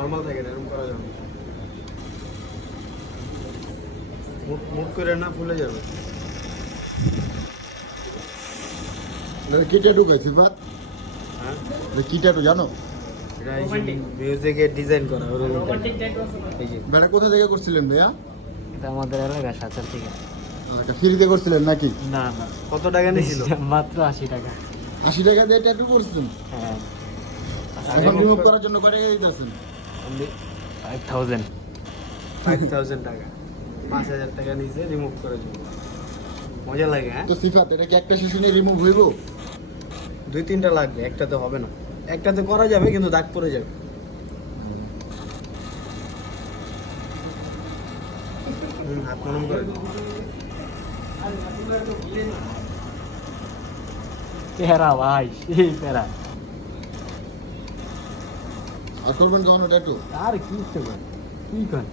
Normal থাকে এরকম করা যাবে না। মুট করে না ফুলে যাবে। কি ট্যাটু গাইছি বাদ হ্যাঁ কি ট্যাটু জানো? এটা মিউজিকে ডিজাইন করা ওরকম এই যে বেটা কোথা থেকে করছিলেন ভাইয়া? এটা আমাদের এলাকা সাঁচার থেকে। আচ্ছা ফ্রিতে করছিলেন নাকি? না না, কত টাকা নিয়েছিল? মাত্র 80 টাকা। 80 টাকা দিয়ে ট্যাটু করছেন? হ্যাঁ, এখন রিমুভ করার জন্য কত টাকা দিতেছেন? 5000। 5000 টাকা, 5000 টাকা নিয়েছে রিমুভ করার জন্য। মজা লাগে। হ্যাঁ তো সিফাত এটা কি একটা সেশনে রিমুভ হইব? 2-3টা লাগবে, একটাতে হবে না। একটাতে করা যাবে কিন্তু দাগ পড়ে যাবে। হাত নরম করে দিন। প্যারা ভাই, সেই প্যারা। আর করবেন কখনো ট্যাটু? আর কি ইচ্ছে করে কি কর